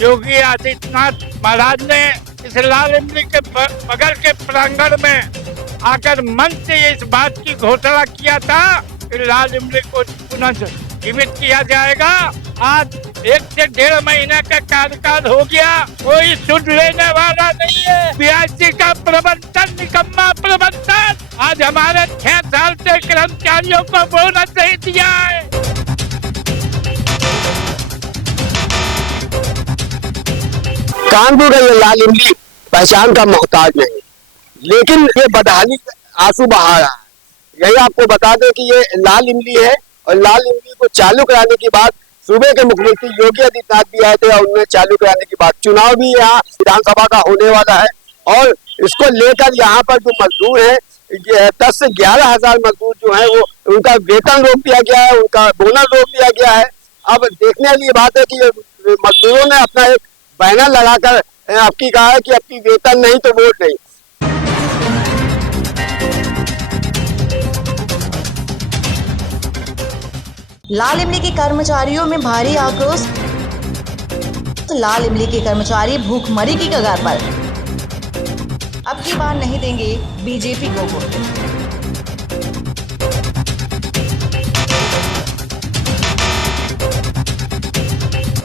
योगी आदित्यनाथ महाराज ने इस लाल इमली के बगल के प्रांगण में आकर मंच से इस बात की घोषणा किया था कि लाल इमली को पुनः जीवित किया जाएगा। आज 1 से 1.5 महीने का कार्यकाल हो गया, कोई सुन लेने वाला नहीं है। बीआईसी का प्रबंधन निकम्मा प्रबंधन, आज हमारे 6 साल से कर्मचारियों को बोनस नहीं दिया है। कानपुर का ये लाल इमली पहचान का मोहताज नहीं, लेकिन ये बदहाली आंसू बहा रहा है। यही आपको बता दें कि ये लाल इमली है और लाल इमली को चालू कराने की बात सूबे के मुख्यमंत्री योगी आदित्यनाथ भी आए थे और उन्होंने चालू कराने की बात। चुनाव भी यहाँ विधानसभा का होने वाला है और इसको लेकर यहाँ पर जो मजदूर है 10 से 11 हजार मजदूर जो है वो उनका वेतन रोक दिया गया है, उनका बोनस रोक दिया गया है। अब देखने वाली बात है कि मजदूरों ने अपना एक बैनर लगाकर आपकी कहा है कि आपकी वेतन नहीं तो वोट नहीं। लाल इमली के कर्मचारियों में भारी आक्रोश। लाल इमली के कर्मचारी भूखमरी की कगार पर। अब की बार नहीं देंगे बीजेपी को वोट।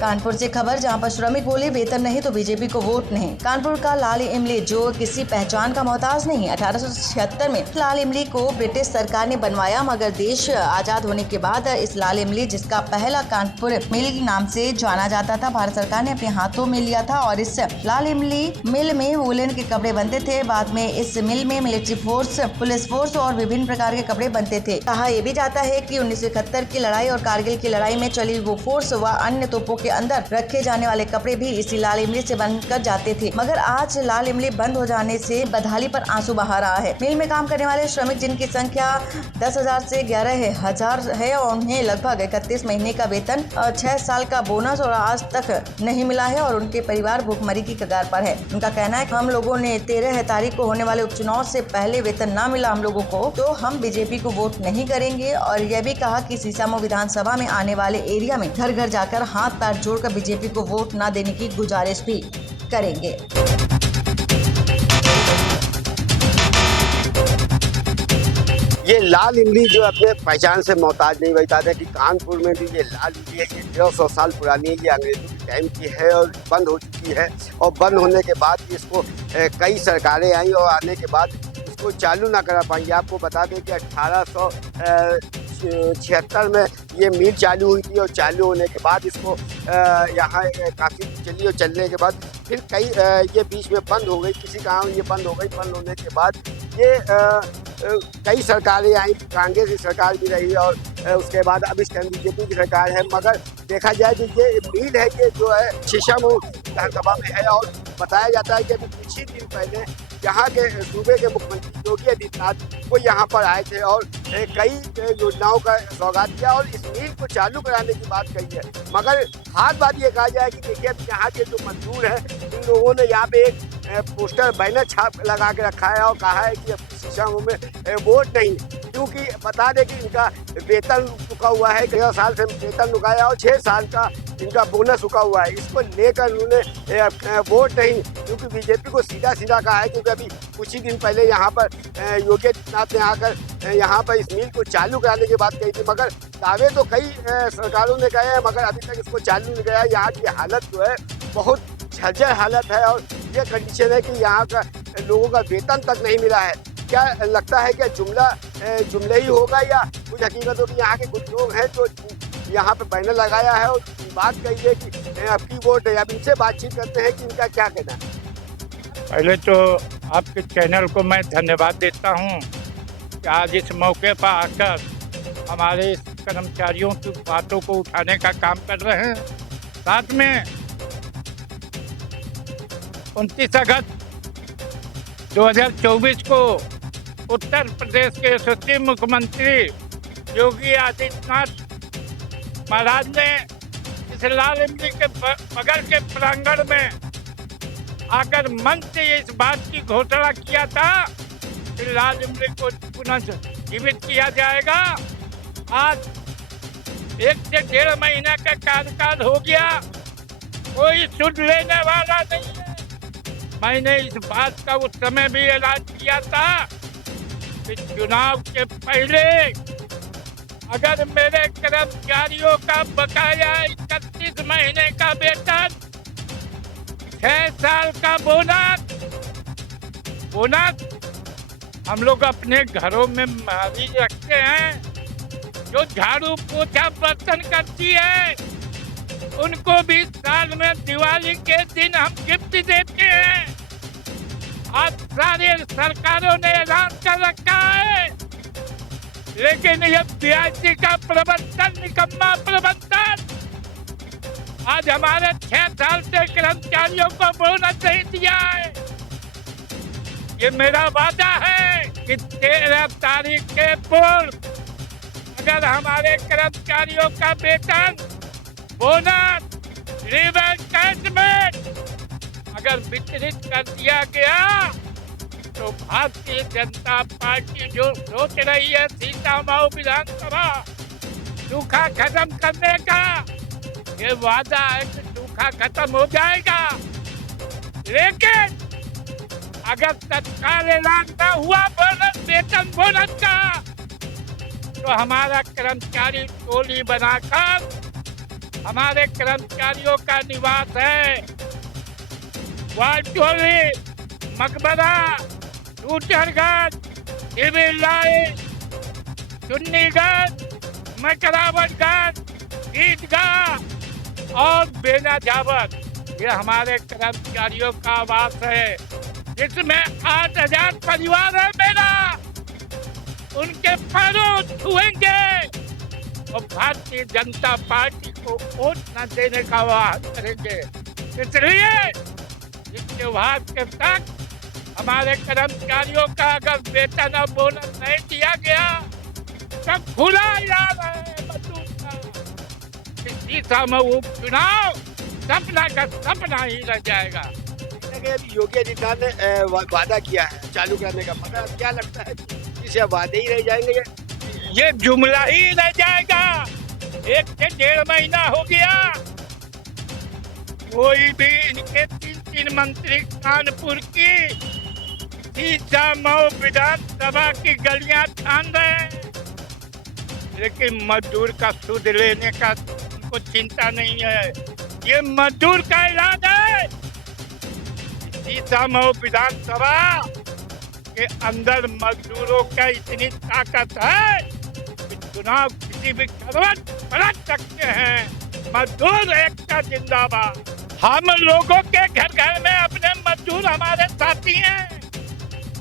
कानपुर से खबर, जहां पर श्रमिक बोले वेतन नहीं तो बीजेपी को वोट नहीं। कानपुर का लाल इमली जो किसी पहचान का मोहताज नहीं। 1876 में लाल इमली को ब्रिटिश सरकार ने बनवाया, मगर देश आजाद होने के बाद इस लाल इमली, जिसका पहला कानपुर मिल नाम से जाना जाता था, भारत सरकार ने अपने हाथों में लिया था और इस लाल इमली मिल में वूलन के कपड़े बनते थे। बाद में इस मिल में मिलिट्री फोर्स, पुलिस फोर्स और विभिन्न प्रकार के कपड़े बनते थे। कहा यह भी जाता है कि 1971 की लड़ाई और कारगिल की लड़ाई में चली वो फोर्स व अन्य तोपों के अंदर रखे जाने वाले कपड़े भी इसी लाल इमली से बनकर जाते थे। मगर आज लाल इमली बंद हो जाने से बदहाली पर आंसू बहा रहा है। मिल में काम करने वाले श्रमिक, जिनकी संख्या 10,000 से 11,000 है और उन्हें लगभग 31 महीने का वेतन, 6 साल का बोनस और आज तक नहीं मिला है और उनके परिवार भूखमरी की कगार पर है। उनका कहना है कि हम लोगों ने 13 तारीख को होने वाले उपचुनाव से पहले वेतन न मिला हम लोगों को, तो हम बीजेपी को वोट नहीं करेंगे। और यह भी कहा कि सीसामऊ विधानसभा में आने वाले एरिया में घर घर जाकर हाथ पैर जोड़कर बीजेपी को वोट न देने की गुजारिश भी करेंगे। ये लाल इमली जो अपने पहचान से मोहताज नहीं, बता दें कि कानपुर में भी ये लाल इमली है, ये 150 साल पुरानी है, ये अंग्रेजों के टाइम की है और बंद हो चुकी है। और बंद होने के बाद इसको कई सरकारें आई और आने के बाद इसको चालू ना करा पाएंगे। आपको बता दें कि 1876 में ये मिल चालू हुई थी और चालू होने के बाद इसको यहाँ काफ़ी चली और चलने के बाद फिर कई ये बीच में बंद हो गई, किसी कारण ये बंद हो गई। बंद होने के बाद ये कई सरकारें आई, कांग्रेस की सरकार भी रही और उसके बाद अब इस टाइम बीजेपी की सरकार है। मगर देखा जाए तो ये मिल है, ये जो है सीसामऊ विधानसभा में है और बताया जाता है कि अभी कुछ ही दिन पहले यहाँ के सूबे के मुख्यमंत्री योगी आदित्यनाथ वो यहाँ पर आए थे और कई योजनाओं का सौगात किया और इस मिल को चालू कराने की बात कही है। मगर खास बात ये कहा जाए कि देखिए यहाँ के जो मजदूर हैं, इन लोगों ने यहाँ पे एक पोस्टर बैनर छाप लगा के रखा है और कहा है कि अब सीसामऊ में वोट नहीं, क्योंकि बता दें कि इनका वेतन रुका हुआ है, 13 साल से वेतन रुकाया और 6 साल का इनका बोनस रुका हुआ है। इसको लेकर उन्होंने वोट नहीं, क्योंकि बीजेपी को सीधा सीधा कहा है, क्योंकि अभी कुछ ही दिन पहले यहाँ पर योगी आदित्यनाथ ने आकर यहाँ पर इस मिल को चालू कराने की बात कही थी। मगर दावे तो कई सरकारों ने कहे हैं, मगर अभी तक इसको चालू नहीं गया। यहाँ की हालत जो है बहुत झज्जर हालत है और ये कंडीशन है कि यहाँ का लोगों का वेतन तक नहीं मिला है। क्या लगता है कि जुमले ही होगा या कुछ हकीकत होगी? यहाँ के कुछ लोग हैं जो यहाँ पे बैनर लगाया है और बात कही है कि आपकी वोट है। अब इनसे बातचीत करते हैं कि इनका क्या कहना है। पहले तो आपके चैनल को मैं धन्यवाद देता हूँ कि आज इस मौके पर आकर हमारे कर्मचारियों की बातों को उठाने का काम कर रहे हैं। साथ में 29 अगस्त 2024 को उत्तर प्रदेश के यशस्वी मुख्यमंत्री योगी आदित्यनाथ महाराज ने इस लाल इमली के बगल के प्रांगण में आकर मंच से इस बात की घोषणा किया था कि लाल इमली को पुनः जीवित किया जाएगा। आज 1 से 1.5 महीने का कार्यकाल हो गया, कोई सुध लेने वाला नहीं है। मैंने इस बात का उस समय भी ऐलान किया था कि चुनाव के पहले अगर मेरे कर्मचारियों का बकाया 31 महीने का वेतन, 6 साल का बोनस हम लोग अपने घरों में माली रखते हैं, जो झाड़ू पोछा बर्तन करती है, उनको भी साल में दिवाली के दिन हम गिफ्ट देते हैं। आज सारे सरकारों ने ऐलान कर रखा है, लेकिन ये BIC का प्रबंधन, निकम्मा प्रबंधन, आज हमारे 6 साल से कर्मचारियों को बोनस नहीं दिया है। ये मेरा वादा है कि 13 तारीख के पूर्व अगर हमारे कर्मचारियों का वेतन, बोनस, रिबेट अगर वितरित कर दिया गया तो भारतीय जनता पार्टी जो सोच रही है सीतामऊ विधानसभा सूखा खत्म करने का, ये वादा है कि सूखा खत्म हो जाएगा। लेकिन अगर तत्काल ऐलान न हुआ बोनस, वेतन बोनस का, तो हमारा कर्मचारी टोली बनाकर हमारे कर्मचारियों का निवास है वालटोली, मकबरा, टूटरगंज, सिविल लाइन, चुन्नीगंज, मकरावटगंज, ईदगाह और बेना जावत, ये हमारे कर्मचारियों का आवास है, जिसमें 8000 परिवार है मेरा। उनके पैरों छुएंगे और भारतीय जनता पार्टी को वोट न देने का वादा करेंगे। इसलिए इस त्योहार के तक हमारे कर्मचारियों का अगर वेतन और बोनस नहीं दिया गया तो खुला याद है मजदूर का सीतामऊ उपचुनाव सपना का सपना ही रह जाएगा। योगी आदित्यनाथ ने वादा किया है चालू करने का, पता क्या लगता है कि वादे ही रह जाएंगे? ये जुमला ही रह जाएगा। 1 से 1.5 महीना हो गया, कोई भी इनके 3 मंत्री कानपुर की सीतामऊ विधानसभा की गलियां छान रहे हैं, लेकिन मजदूर का सूद लेने का उनको चिंता नहीं है। ये मजदूर का ऐलान है, सीतामऊ विधानसभा के अंदर मजदूरों का इतनी ताकत है कि चुनाव किसी भी करवट पलट सकते हैं। मजदूर एकता जिंदाबाद। हम लोगों के घर घर में अपने मजदूर हमारे साथी हैं,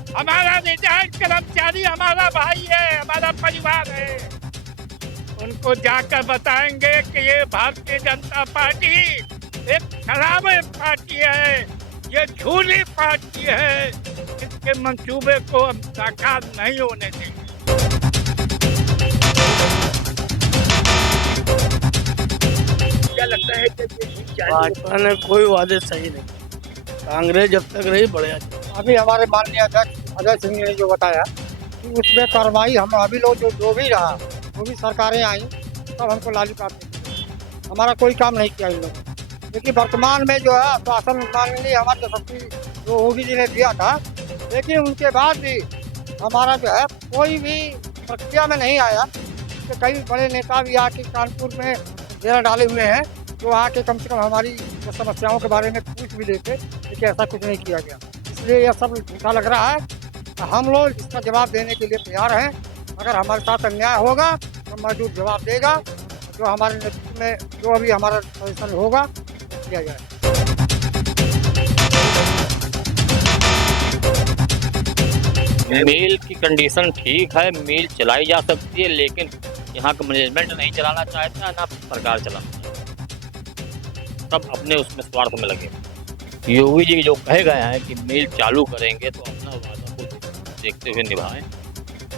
हमारा निजात कर्मचारी हमारा भाई है, हमारा परिवार है। उनको जाकर बताएंगे कि ये भारतीय जनता पार्टी एक खराब पार्टी है, ये झूठी पार्टी है, इसके मंसूबे को हम साकार नहीं होने देंगे। क्या लगता है कि भाजपा ने कोई वादे सही नहीं, कांग्रेस जब तक रही बढ़िया। अभी हमारे माननीय अध्यक्ष अजय सिंह ने जो बताया कि उसमें कार्रवाई हम अभी लोग जो भी रहा, जो भी सरकारें आई सब हमको लालीपाप देती, हमारा कोई काम नहीं किया इन लोगों ने। लेकिन वर्तमान में जो है आश्वासन माननीय हमारे यशस्वी जो योगी जी ने दिया था, लेकिन उनके बाद भी हमारा जो है कोई भी प्रक्रिया में नहीं आया। तो कई बड़े नेता भी आके कानपुर में डेरा डाले हुए हैं, जो आके कम से कम हमारी समस्याओं के बारे में पूछ भी लेते, लेकिन ऐसा कुछ नहीं किया गया। इसलिए यह सब झूठा लग रहा है। हम लोग इसका जवाब देने के लिए तैयार हैं। अगर हमारे साथ अन्याय होगा तो मजदूर जवाब देगा, जो हमारे नेतृत्व में जो अभी हमारा फैसला होगा वो किया जाए। मिल की कंडीशन ठीक है, मिल चलाई जा सकती है, लेकिन यहाँ का मैनेजमेंट नहीं चलाना चाहता, ना सरकार चलाना चाहती, सब अपने उसमें स्वार्थ में लगे। योगी जी जो कहे गए हैं कि मिल चालू करेंगे तो अपना वादा को देखते हुए निभाएं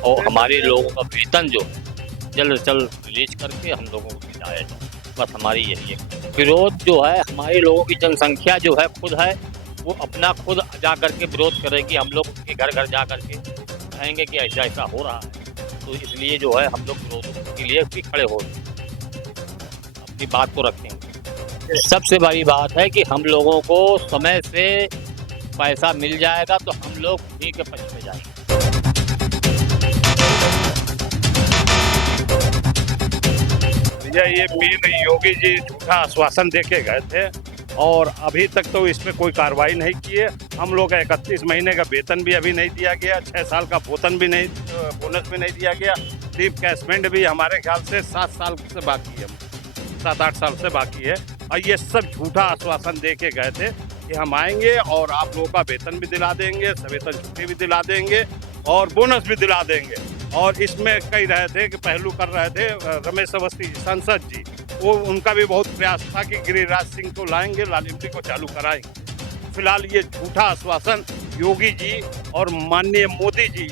और हमारे लोगों का वेतन जो है जल्द से जल्द रिलीज करके हम लोगों को दिलाया जाए। बस हमारी यही है विरोध जो है। हमारे लोगों की जनसंख्या जो है खुद है, वो अपना खुद जा करके विरोध करेगी। हम लोग उनके घर घर जा करके कहेंगे कि ऐसा ऐसा हो रहा है, तो इसलिए जो है हम लोग विरोध के लिए भी खड़े हो अपनी बात को रखेंगे। सबसे बड़ी बात है कि हम लोगों को समय से पैसा मिल जाएगा तो हम लोग ठीक के पक्ष में जाएंगे। ये मील योगी जी झूठा आश्वासन देके गए थे और अभी तक तो इसमें कोई कार्रवाई नहीं की है। हम लोग का 31 महीने का वेतन भी अभी नहीं दिया गया, 6 साल का बोनस भी नहीं दिया गया, डिस्बर्समेंट भी हमारे ख्याल से 7 साल से बाकी है, 7-8 साल से बाकी है। और ये सब झूठा आश्वासन दे के गए थे कि हम आएंगे और आप लोगों का वेतन भी दिला देंगे, सवेतन छुट्टी भी दिला देंगे और बोनस भी दिला देंगे। और इसमें कह रहे थे कि पहलू कर रहे थे रमेश अवस्थी सांसद जी, वो उनका भी बहुत प्रयास था कि गिरिराज सिंह को लाएंगे, लाल इमली को चालू कराएंगे। फिलहाल ये झूठा आश्वासन योगी जी और माननीय मोदी जी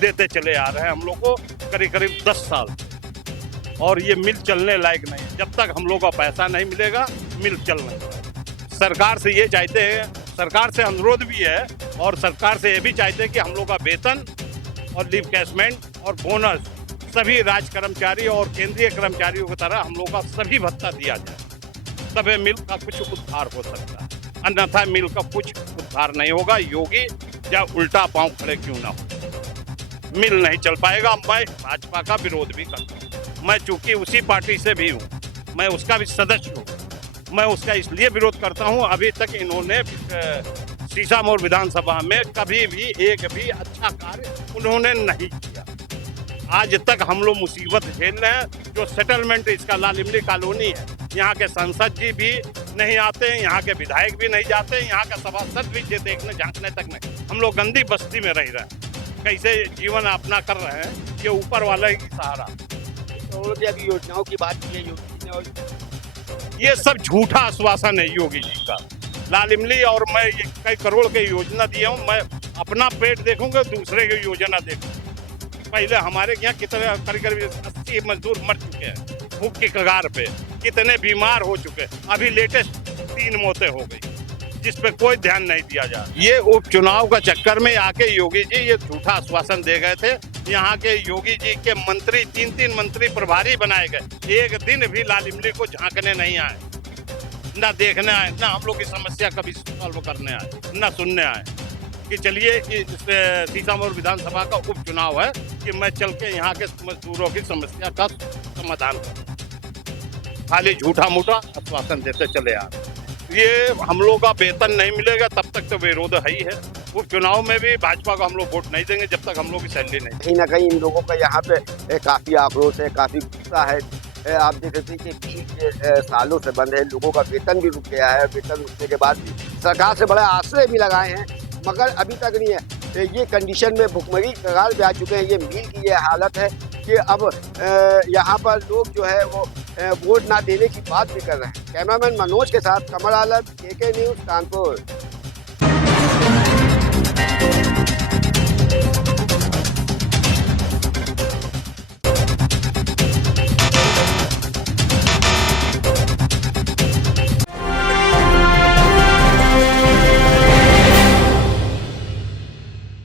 देते चले आ रहे हैं हम लोग को करीब 10 साल से। और ये मिल चलने लायक नहीं, जब तक हम लोग का पैसा नहीं मिलेगा मिल चल नहीं। सरकार से ये चाहते हैं, सरकार से अनुरोध भी है और सरकार से ये भी चाहते हैं कि हम लोग का वेतन और लीव कैशमेंट और बोनस सभी राज्य कर्मचारी और केंद्रीय कर्मचारियों की तरह हम लोग का सभी भत्ता दिया जाए, तभी मिल का कुछ उद्धार हो सकता है, अन्यथा मिल का कुछ उद्धार नहीं होगा। योगी या उल्टा पांव खड़े क्यों ना हो, मिल नहीं चल पाएगा। मैं भाजपा का विरोध भी करता हूँ, मैं चूंकि उसी पार्टी से भी हूँ, मैं उसका भी सदस्य हूँ। मैं उसका इसलिए विरोध करता हूँ, अभी तक इन्होंने सीसामौर विधानसभा में कभी भी एक भी अच्छा कार्य उन्होंने नहीं किया। आज तक हम लोग मुसीबत झेल रहे हैं। जो सेटलमेंट इसका लाल इमली कॉलोनी है, यहाँ के सांसद जी भी नहीं आते, यहाँ के विधायक भी नहीं जाते, यहाँ का सभासद भी देखने झांकने तक नहीं। हम लोग गंदी बस्ती में रह रहे हैं, कैसे जीवन अपना कर रहे हैं, ये ऊपर वाला ही सहारा। उन्होंने अभी योजनाओं की बात की है योगी जी ने, और ये सब झूठा आश्वासन है योगी जी का। लाल इमली और मैं ये कई करोड़ के योजना दिया हूँ, मैं अपना पेट देखूंगा, दूसरे की योजना देखूंगा। पहले हमारे यहाँ कितने करीब 80 मजदूर मर चुके हैं भूख की कगार पे, कितने बीमार हो चुके, अभी लेटेस्ट 3 मौतें हो गई, जिस पे कोई ध्यान नहीं दिया जा रहा। ये उपचुनाव का चक्कर में आके योगी जी ये झूठा आश्वासन दे गए थे। यहाँ के योगी जी के मंत्री 3 मंत्री प्रभारी बनाए गए, एक दिन भी लाल इमली को झांकने नहीं आए, ना देखने आए, ना हम लोग की समस्या कभी सॉल्व करने आए, ना सुनने आए कि चलिए इस सीसामौर विधानसभा का उपचुनाव है कि मैं चल के यहाँ के मजदूरों की समस्या का समाधान करूँ। खाली झूठा मूठा आश्वासन देते चले आ रहे। ये हम लोग का वेतन नहीं मिलेगा तब तक तो विरोध है ही है। उपचुनाव में भी भाजपा को हम लोग वोट नहीं देंगे जब तक हम लोग की सैलरी नहीं। कहीं ना कहीं इन लोगों का यहाँ पे काफी आक्रोश है, काफी गुस्सा है। आप देख रहे थे कि बिजली सालों से बंद है, लोगों का वेतन भी रुक गया है, वेतन रुकने के बाद भी सरकार से बड़े आश्रय भी लगाए हैं, मगर अभी तक नहीं है। ये कंडीशन में भुखमरी कगार पे आ चुके हैं। ये मिल की ये हालत है कि अब यहाँ पर लोग जो है वो वोट ना देने की बात भी कर रहे हैं। कैमरामैन मनोज के साथ कमल आलम, KK न्यूज़, कानपुर।